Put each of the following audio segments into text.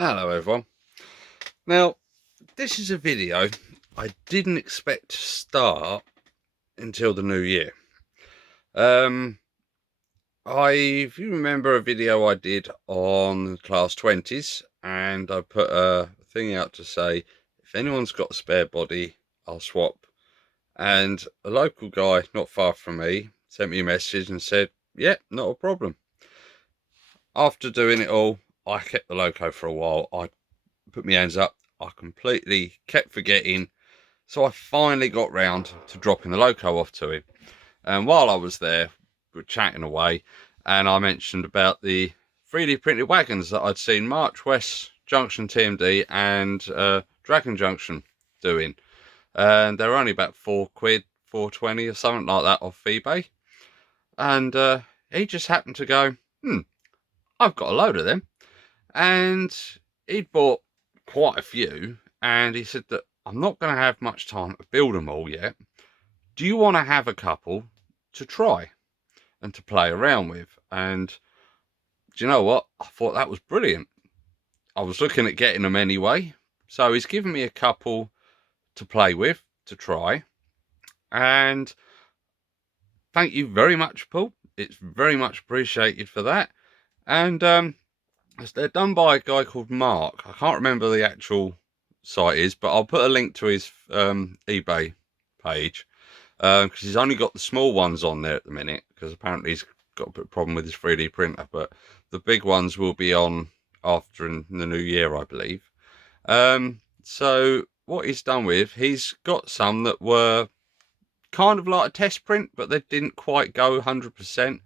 Hello everyone. Now this is a video I didn't expect to start until the new year. If you remember a video I did on class 20s, and I put a thing out to say if anyone's got a spare body I'll swap, and a local guy not far from me sent me a message and said yeah, not a problem. After doing it all, I kept the loco for a while. I put my hands up. I completely kept forgetting. So I finally got round to dropping the loco off to him. And while I was there, we were chatting away, and I mentioned about the 3D printed wagons that I'd seen March West Junction TMD and Dragon Junction doing. And they're only about £4, £4.20 or something like that off eBay. And he just happened to go, I've got a load of them. And he'd bought quite a few, and he said that I'm not going to have much time to build them all yet. Do you want to have a couple to try and to play around with? And do you know what? I thought that was brilliant. I was looking at getting them anyway. So he's given me a couple to play with, to try. And thank you very much, Paul. It's very much appreciated for that. And they're done by a guy called Mark. I can't remember the actual site is, but I'll put a link to his eBay page, because he's only got the small ones on there at the minute, because apparently he's got a bit of problem with his 3D printer, but the big ones will be on after in the new year, I believe. So what he's done with, he's got some that were kind of like a test print, but they didn't quite go 100%.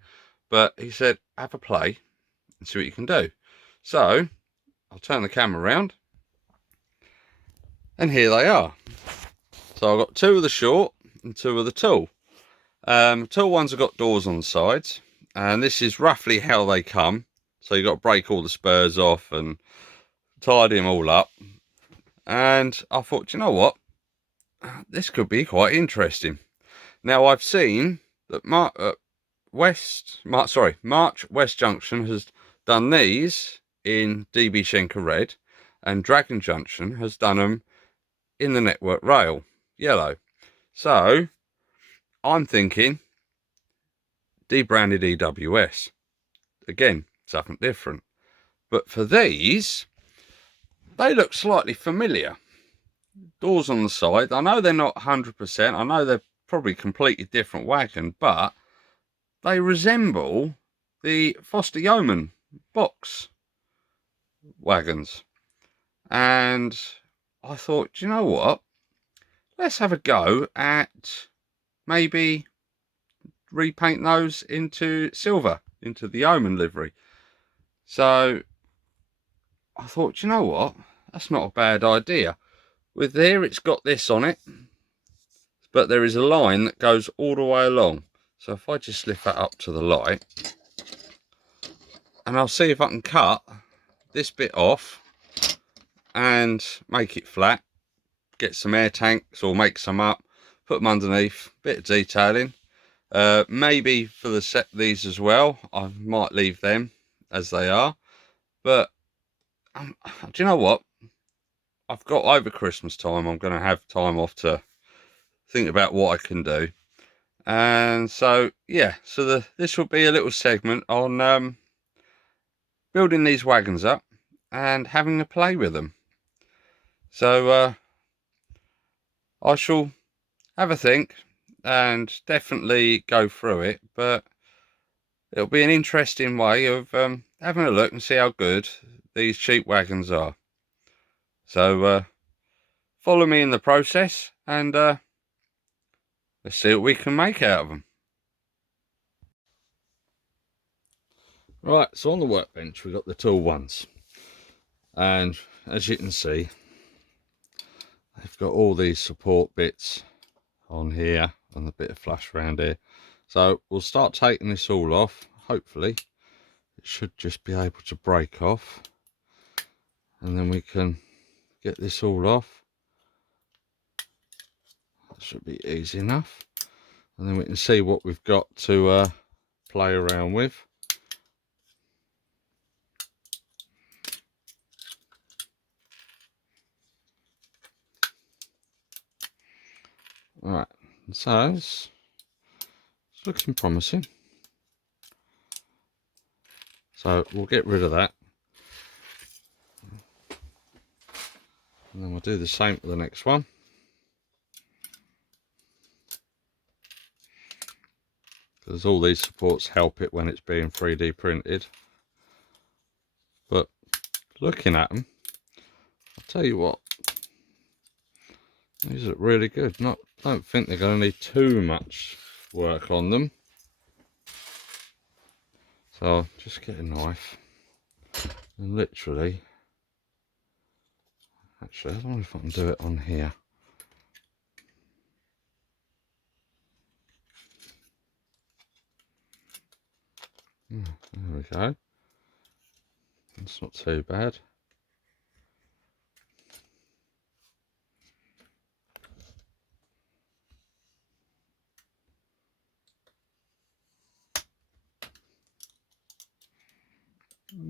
But he said, have a play and see what you can do. So I'll turn the camera around, and here they are. So I've got two of the short and two of the tall. Tall ones have got doors on the sides, and this is roughly how they come. So you've got to break all the spurs off and tidy them all up. And I thought, you know what, this could be quite interesting. Now I've seen that March West Junction has done these in DB Schenker red, and Dragon Junction has done them in the network rail yellow. So I'm thinking debranded EWS. Again, something different. But for these, they look slightly familiar. Doors on the side. I know they're not 100%. I know they're probably completely different wagon, but they resemble the Foster Yeoman box wagons. And I thought, you know what? Let's have a go at maybe repaint those into silver, into the Yeoman livery. So I thought, you know what? That's not a bad idea. With there, it's got this on it, but there is a line that goes all the way along. So if I just lift that up to the light, and I'll see if I can cut this bit off and make it flat, get some air tanks or make some up, put them underneath, bit of detailing. Maybe for the set these as well, I might leave them as they are. But do you know what? I've got over Christmas time, I'm going to have time off to think about what I can do. And so, yeah, so this will be a little segment on building these wagons up and having a play with them. So I shall have a think and definitely go through it, but it'll be an interesting way of having a look and see how good these cheap wagons are. So follow me in the process, and let's see what we can make out of them. Right, so on the workbench we've got the tall ones, and as you can see, they've got all these support bits on here and a bit of flash around here. So we'll start taking this all off. Hopefully it should just be able to break off, and then we can get this all off. That should be easy enough, and then we can see what we've got to play around with. So it's looking promising. So we'll get rid of that. And then we'll do the same for the next one. Because all these supports help it when it's being 3D printed. But looking at them, I'll tell you what, these look really good. I don't think they're going to need too much work on them. So I'll just get a knife and literally, actually I don't know if I can do it on here. There we go. That's not too bad.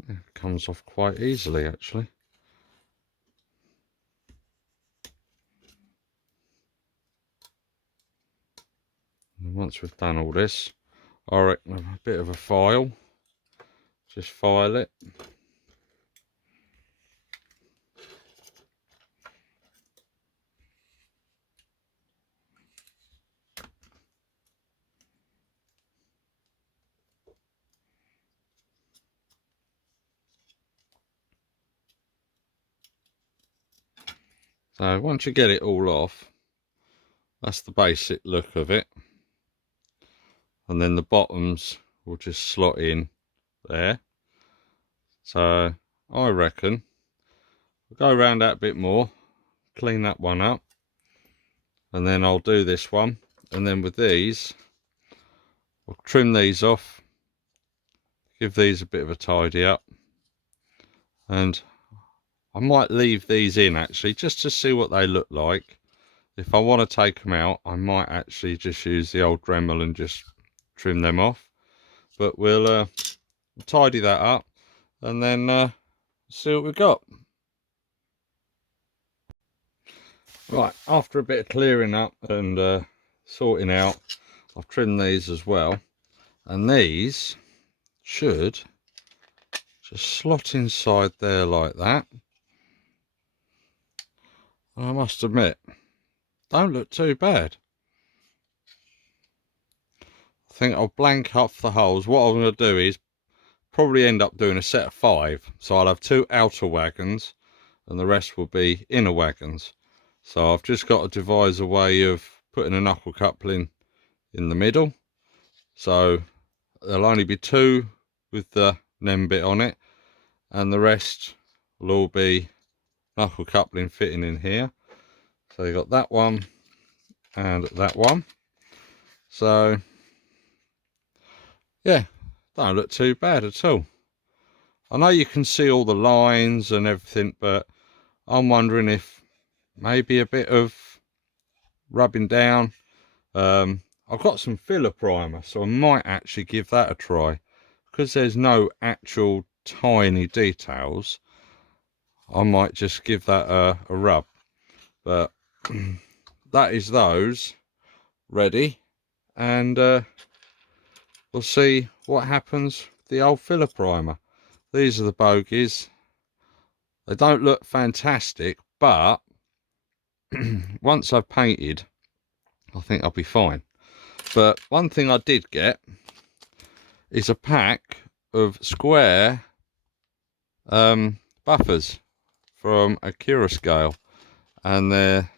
It comes off quite easily actually. And once we've done all this, I reckon a bit of a file. Just file it. So once you get it all off, that's the basic look of it. And then the bottoms will just slot in there. So I reckon we'll go around that a bit more, clean that one up, and then I'll do this one. And then with these, I'll trim these off, give these a bit of a tidy up, and I might leave these in actually just to see what they look like. If I want to take them out, I might actually just use the old Dremel and just trim them off. But we'll tidy that up and then see what we've got. Right, after a bit of clearing up and sorting out, I've trimmed these as well. And these should just slot inside there like that. And I must admit, don't look too bad. I think I'll blank up the holes. What I'm going to do is probably end up doing a set of 5. So I'll have 2 outer wagons and the rest will be inner wagons. So I've just got to devise a way of putting a knuckle coupling in the middle. So there'll only be 2 with the NEM bit on it, and the rest will all be knuckle coupling fitting in here. So you got that one and that one. So yeah, don't look too bad at all. I know you can see all the lines and everything, but I'm wondering if maybe a bit of rubbing down. I've got some filler primer, so I might actually give that a try. Because there's no actual tiny details, I might just give that a rub. But that is those ready, and we'll see what happens with the old filler primer. These are the bogies. They don't look fantastic, but once I've painted, I think I'll be fine. But one thing I did get is a pack of square buffers from Akira Scale, and they're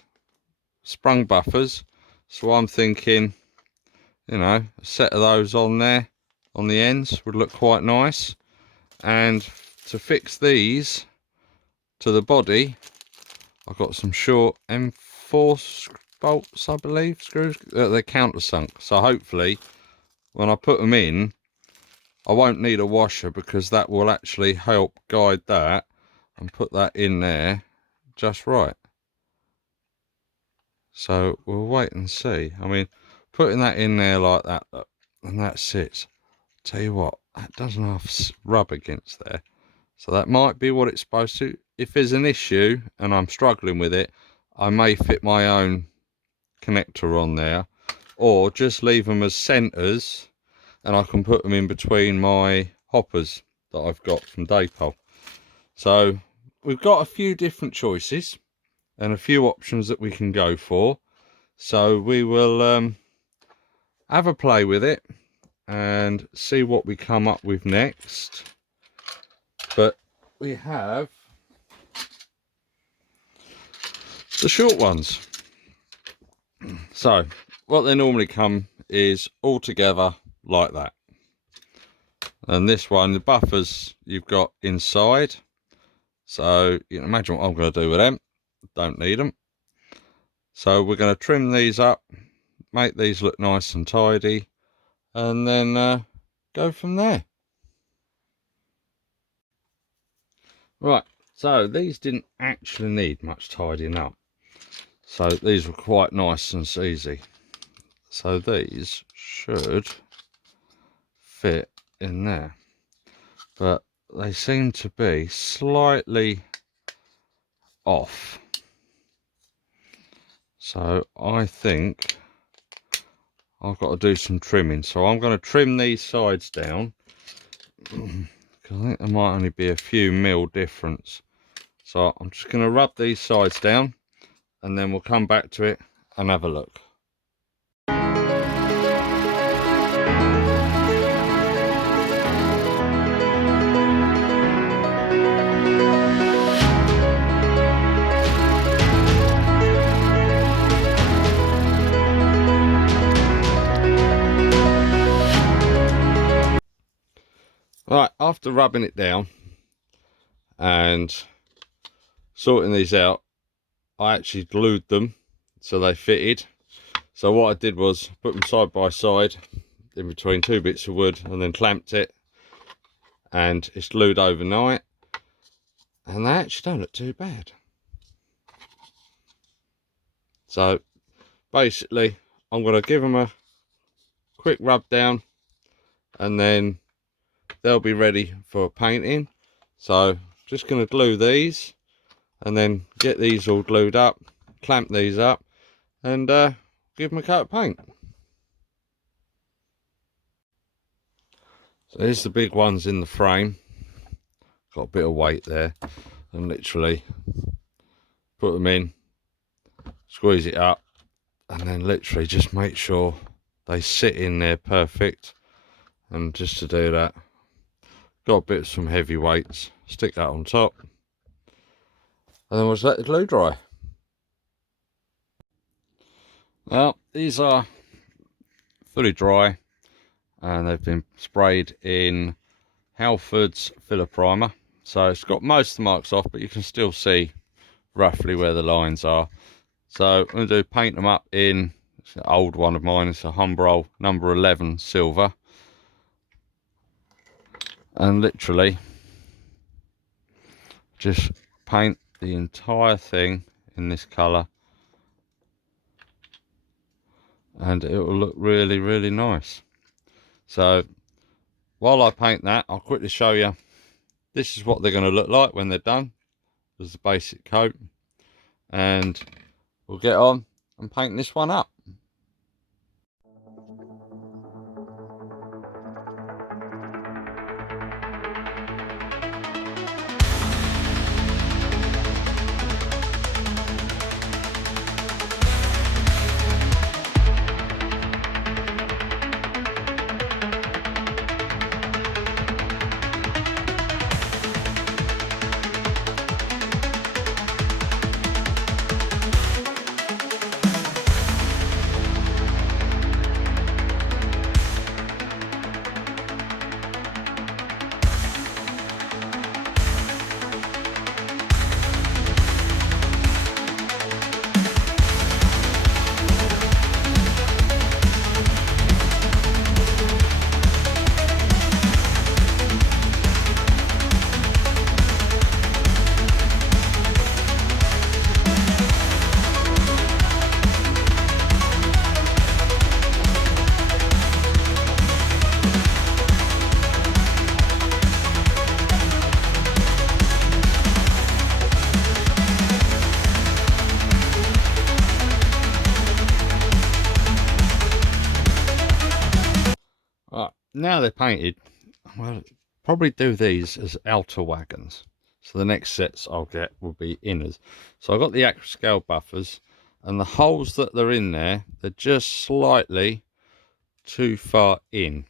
sprung buffers. So I'm thinking, you know, a set of those on there on the ends would look quite nice. And to fix these to the body, I've got some short M4 bolts, I believe, screws. They're countersunk, so hopefully when I put them in, I won't need a washer, because that will actually help guide that and put that in there just right. So we'll wait and see. I mean, putting that in there like that, look, and that sits. Tell you what, that doesn't have rub against there. So that might be what it's supposed to. If there's an issue and I'm struggling with it, I may fit my own connector on there. or just leave them as centres, and I can put them in between my hoppers that I've got from Daypole. So we've got a few different choices and a few options that we can go for. So we will have a play with it and see what we come up with next. But we have the short ones. So what they normally come is all together like that. And this one, the buffers you've got inside. So you can imagine what I'm going to do with them. Don't need them. So we're going to trim these up, make these look nice and tidy, and then go from there. Right, so these didn't actually need much tidying up. So these were quite nice and easy. So these should fit in there. But they seem to be slightly off. So I think I've got to do some trimming. So I'm going to trim these sides down. Because I think there might only be a few mil difference. So I'm just going to rub these sides down, and then we'll come back to it and have a look. Right, after rubbing it down and sorting these out, I actually glued them so they fitted. So what I did was put them side by side in between two bits of wood and then clamped it, and it's glued overnight, and they actually don't look too bad. So basically I'm going to give them a quick rub down, and then they'll be ready for painting. So just going to glue these and then get these all glued up, clamp these up, and give them a coat of paint. So here's the big ones in the frame. Got a bit of weight there, and literally put them in, squeeze it up, and then literally just make sure they sit in there perfect. And just to do that, got a bit of some heavy weights, stick that on top, and then we'll just let the glue dry. Well, these are fully dry, and they've been sprayed in Halford's filler primer. So it's got most of the marks off, but you can still see roughly where the lines are. So I'm going to do paint them up in, it's an old one of mine, it's a Humbrol number 11 silver. And literally just paint the entire thing in this colour, and it will look really, really nice. So while I paint that, I'll quickly show you, this is what they're going to look like when they're done. There's the basic coat, and we'll get on and paint this one up. now they're painted, well, probably do these as outer wagons. So the next sets I'll get will be inners. So I've got the accurate scale buffers, and the holes that they're in there, they're just slightly too far in.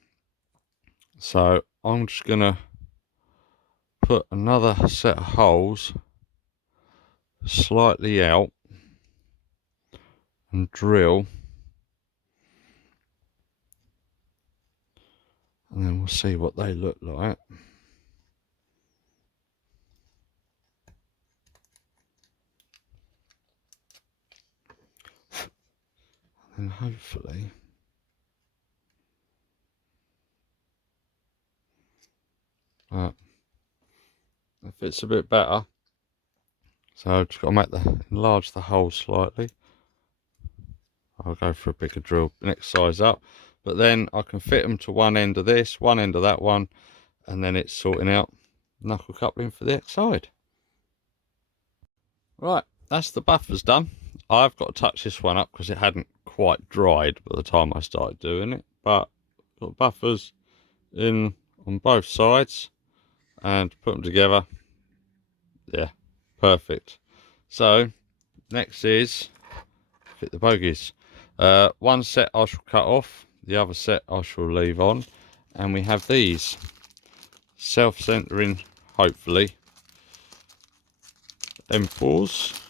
So I'm just gonna put another set of holes slightly out and drill, and then we'll see what they look like. And hopefully if it's a bit better. So I've just got to enlarge the hole slightly. I'll go for a bigger drill next size up, but then I can fit them to one end of this, one end of that one, and then it's sorting out knuckle coupling for the side. Right, that's the buffers done. I've got to touch this one up because it hadn't quite dried by the time I started doing it, but got buffers in on both sides and put them together. Yeah, perfect. So next is fit the bogies. One set I shall cut off, the other set I shall leave on, and we have these self-centering, hopefully, M4s.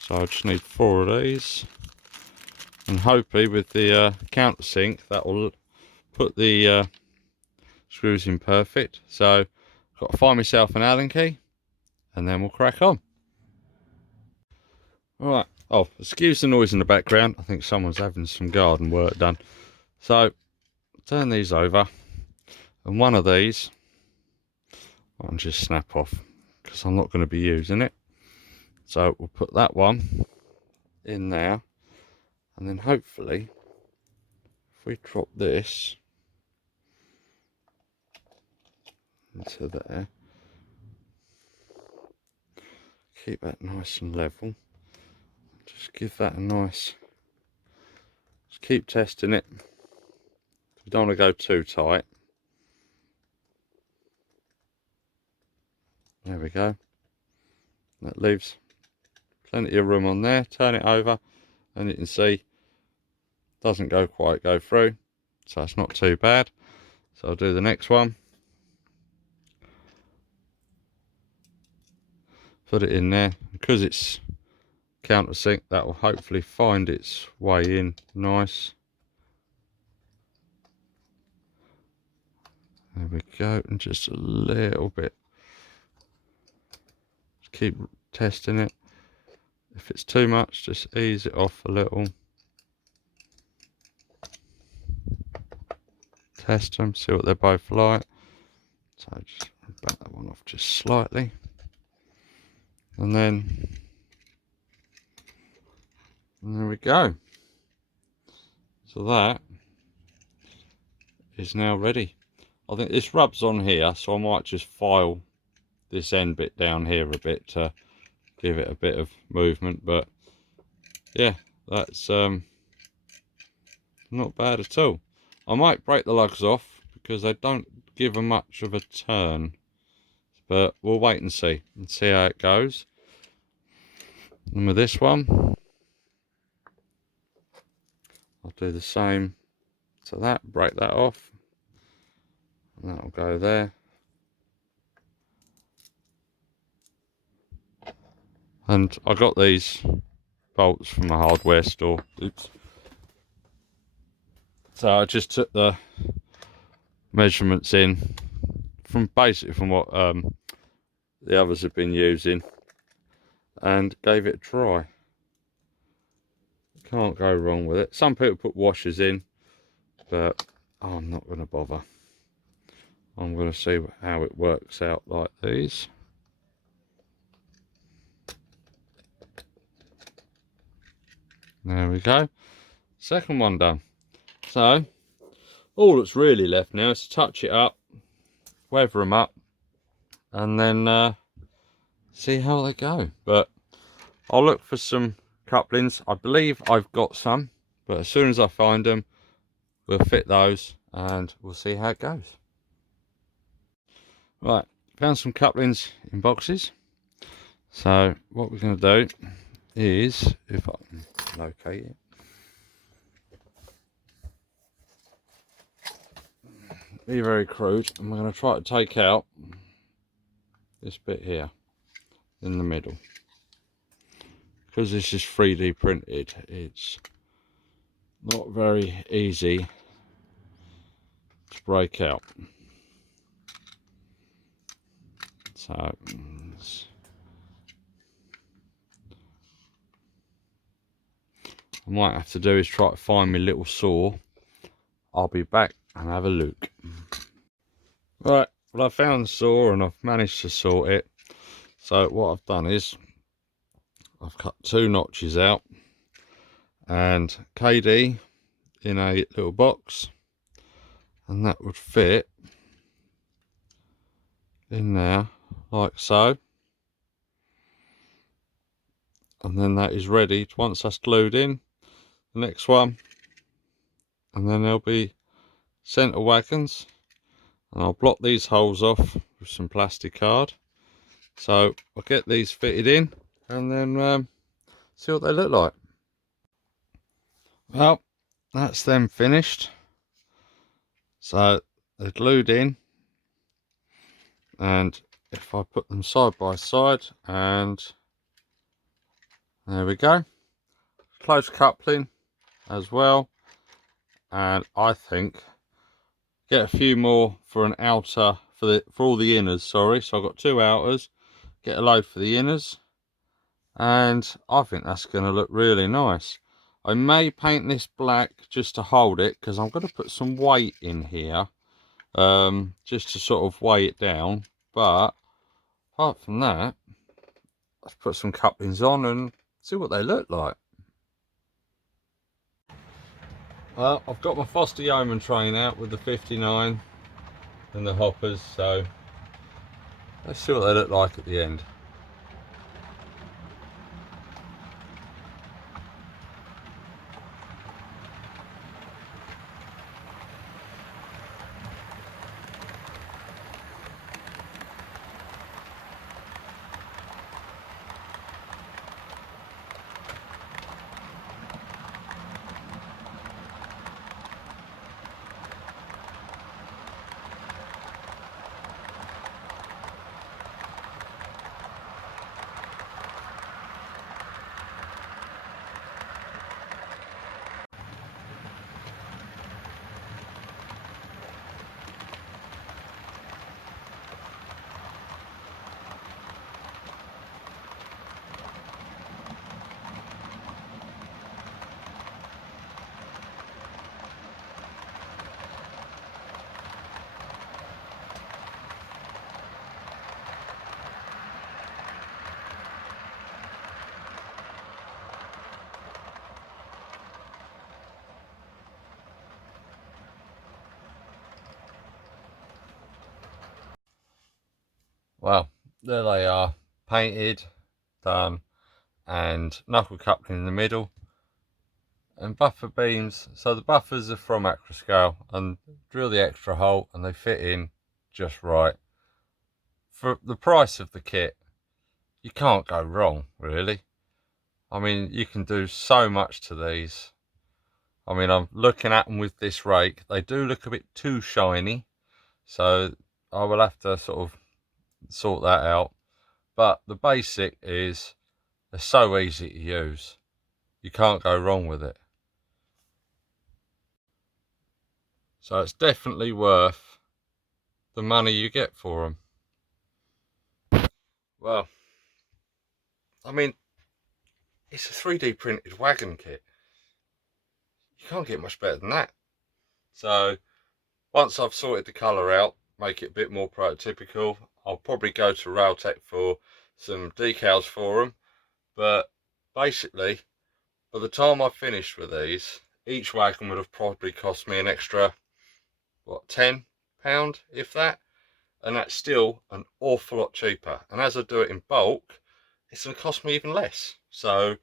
So I just need 4 of these, and hopefully with the countersink that will put the screws in perfect. So I've got to find myself an Allen key, and then we'll crack on. Alright, oh, excuse the noise in the background. I think someone's having some garden work done. So, turn these over, and one of these I'll just snap off because I'm not going to be using it. So we'll put that one in there, and then hopefully if we drop this into there, keep that nice and level, just give that a nice, just keep testing it. We don't want to go too tight. There we go. That leaves plenty of room on there. Turn it over and you can see doesn't quite go through, so it's not too bad. So I'll do the next one, put it in there. Because it's countersink, that will hopefully find its way in nice. There we go, and just a little bit, just keep testing it. If it's too much, just ease it off a little. Test them, see what they're both like. So just back that one off just slightly, and then there we go. So that is now ready. I think this rubs on here, so I might just file this end bit down here a bit to give it a bit of movement. But yeah, that's not bad at all. I might break the lugs off because they don't give them much of a turn, but we'll wait and see how it goes. And with this one, I'll do the same to that, break that off, and that'll go there. And I got these bolts from a hardware store. Oops. So I just took the measurements in from basically from what the others have been using and gave it a try. Can't go wrong with it. Some people put washers in, but I'm not going to bother. I'm going to see how it works out like these. There we go. Second one done. So all that's really left now is to touch it up, weather them up, and then see how they go. But I'll look for some couplings. I believe I've got some, but as soon as I find them, we'll fit those and we'll see how it goes. Right, found some couplings in boxes. So what we're going to do is, if I can locate it, be very crude, and we're going to try to take out this bit here in the middle. Because this is 3D printed, it's not very easy to break out. So I might have to do is try to find my little saw. I'll be back and have a look. Right, well, I found the saw and I've managed to sort it. So what I've done is I've cut 2 notches out and KD in a little box, and that would fit in there like so. And then that is ready. Once that's glued in, the next one, and then there'll be centre wagons, and I'll block these holes off with some plastic card. So I'll get these fitted in and then see what they look like. Well, that's them finished. So they're glued in, and if I put them side by side, and there we go, close coupling as well. And I think get a few more for an outer for all the inners, sorry. So I've got 2 outers, get a load for the inners, and I think that's going to look really nice. I may paint this black just to hold it, because I'm going to put some weight in here, just to sort of weigh it down. But apart from that, let's put some couplings on and see what they look like. Well, I've got my Foster Yeoman train out with the 59 and the hoppers, so let's see what they look like at the end. Well, there they are, painted, done, and knuckle coupling in the middle, and buffer beams. So the buffers are from Acroscale, and drill the extra hole and they fit in just right. For the price of the kit, you can't go wrong, really. I mean, you can do so much to these. I mean, I'm looking at them with this rake. They do look a bit too shiny, so I will have to sort of sort that out. But the basic is they're so easy to use. You can't go wrong with it. So it's definitely worth the money you get for them. Well, I mean, it's a 3D printed wagon kit. You can't get much better than that. So once I've sorted the colour out, make it a bit more prototypical, I'll probably go to Railtech for some decals for them. But basically, by the time I've finished with these, each wagon would have probably cost me an extra, what, £10, if that? And that's still an awful lot cheaper. And as I do it in bulk, it's going to cost me even less. So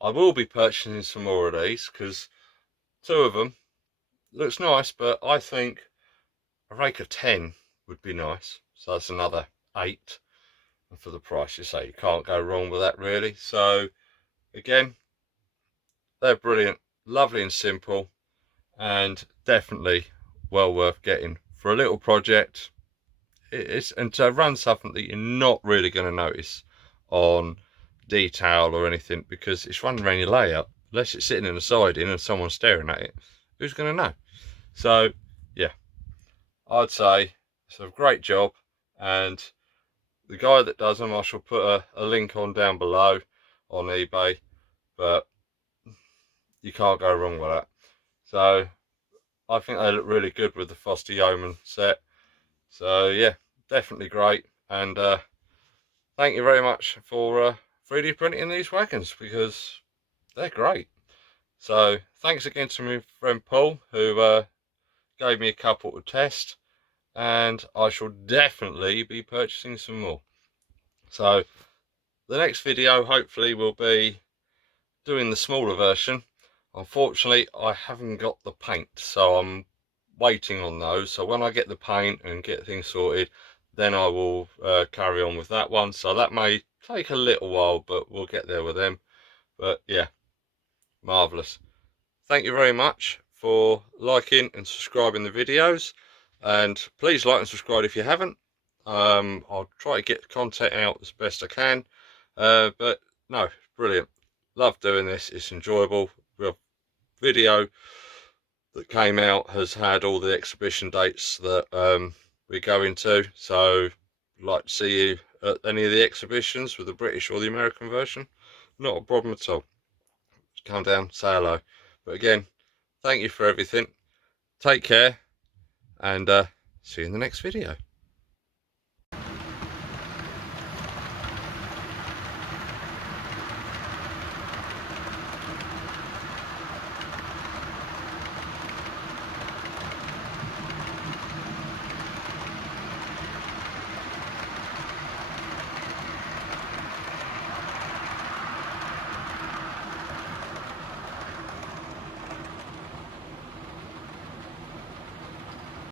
I will be purchasing some more of these, because 2 of them, looks nice, but I think a rake of 10 would be nice. So that's another 8. And for the price, you say, you can't go wrong with that, really. So again, they're brilliant, lovely and simple, and definitely well worth getting for a little project. And to run something that you're not really going to notice on detail or anything, because it's running around your layout. Unless it's sitting in the siding and someone's staring at it, who's going to know? So yeah, I'd say it's a great job, and the guy that does them, I shall put a link on down below on eBay, but you can't go wrong with that. So I think they look really good with the Foster Yeoman set. So yeah, definitely great. And thank you very much for 3D printing these wagons, because they're great. So thanks again to my friend Paul, who gave me a couple to test, and I shall definitely be purchasing some more. So the next video hopefully will be doing the smaller version. Unfortunately, I haven't got the paint, so I'm waiting on those. So when I get the paint and get things sorted, then I will carry on with that one. So that may take a little while, but we'll get there with them. But yeah, marvellous. Thank you very much for liking and subscribing the videos, and please like and subscribe if you haven't. I'll try to get content out as best I can, but no, brilliant, love doing this, it's enjoyable. The video that came out has had all the exhibition dates that we're going to, so I'd like to see you at any of the exhibitions with the British or the American version. Not a problem at all. Come down, say hello. But again, thank you for everything. Take care, and see you in the next video.